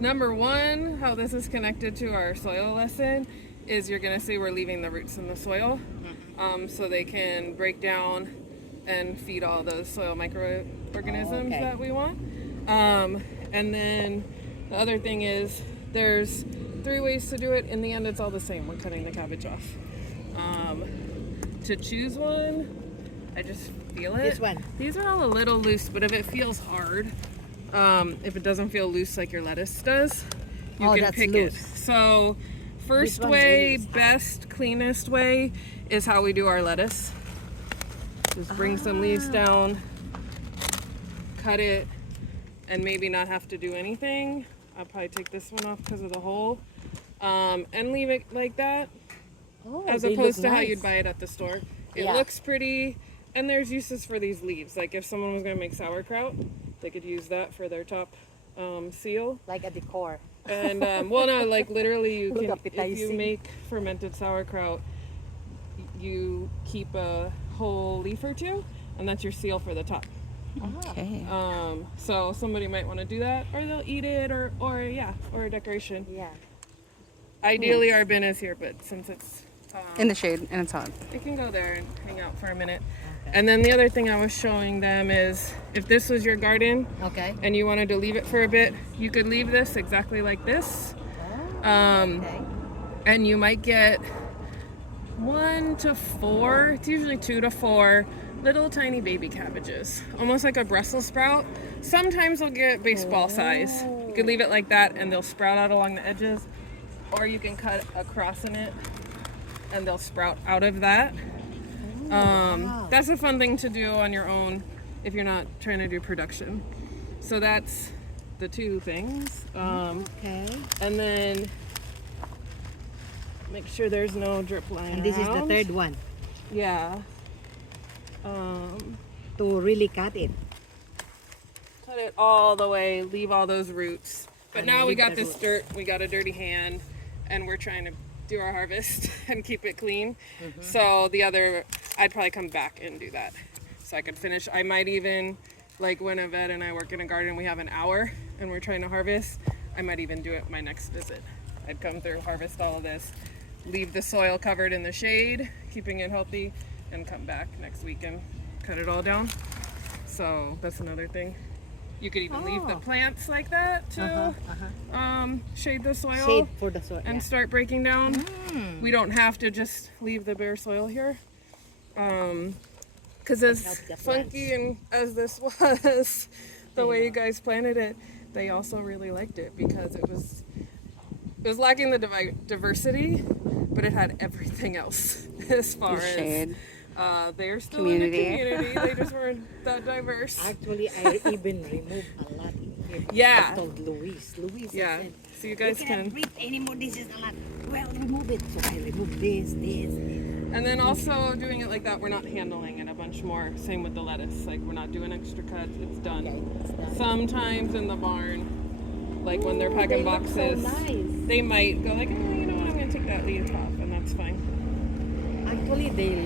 Number one, how this is connected to our soil lesson is you're going to see we're leaving the roots in the soil so they can break down and feed all those soil microorganisms that we want. And then the other thing is there's 3 ways to do it. In the end, it's all the same when cutting the cabbage off. To choose one, I just feel it. This one. These are all a little loose, but if it feels hard, if it doesn't feel loose like your lettuce does, you can pick loose. it. So first way, best, cleanest way is how we do our lettuce. Just bring some leaves down, cut it, and maybe not have to do anything. I'll probably take this one off because of the hole, and leave it like that, as opposed to how you'd buy it at the store. It looks pretty, and there's uses for these leaves. Like if someone was going to make sauerkraut, they could use that for their top seal. Like a decor. And well, no, like literally, you can, if you make fermented sauerkraut, you keep a whole leaf or two, and that's your seal for the top. Okay. So somebody might want to do that, or they'll eat it, or a decoration. Yeah. Ideally, our bin is here, but since it's In the shade, and it's hot. it can go there and hang out for a minute. And then the other thing I was showing them is if this was your garden Okay. and you wanted to leave it for a bit, you could leave this exactly like this. And you might get 1 to 4, it's usually 2 to 4 little tiny baby cabbages, almost like a Brussels sprout. Sometimes they'll get baseball size. You could leave it like that and they'll sprout out along the edges, or you can cut across in it and they'll sprout out of that. That's a fun thing to do on your own if you're not trying to do production. So that's the 2 things. Okay. And then make sure there's no drip line And this is the around. 3rd one. Yeah. To really cut it. Cut it all the way, leave all those roots. But And now we leave got the this roots. dirt, we got a dirty hand, and we're trying to do our harvest and keep it clean. So the other, I'd probably come back and do that. So I could finish. I might even, like when Yvette and I work in a garden, we have an hour and we're trying to harvest. I might even do it my next visit. I'd come through, harvest all of this, leave the soil covered in the shade, keeping it healthy, and come back next week and cut it all down. So that's another thing. You could even leave the plants like that to shade the soil Shade for the soil. and start breaking down. We don't have to just leave the bare soil here. Because as helps the funky and as this was, the way you guys planted it, they also really liked it because it was lacking the diversity, but it had everything else as far as Shade. they're still Community. in the community. They just weren't that diverse. Actually, I even removed a lot in here. Yeah. I told Luis. I Yeah. said, So you guys you can. cannot breathe anymore. This is a lot. Well, remove it. So I removed this. And then also doing it like that, we're not handling it a bunch more. Same with the lettuce. Like we're not doing extra cuts. It's done. Okay, it's done. Sometimes in the barn, like when they're packing they look so boxes, nice. they might go like, oh, you know what, I'm gonna take that leaf off, and that's fine. Actually, they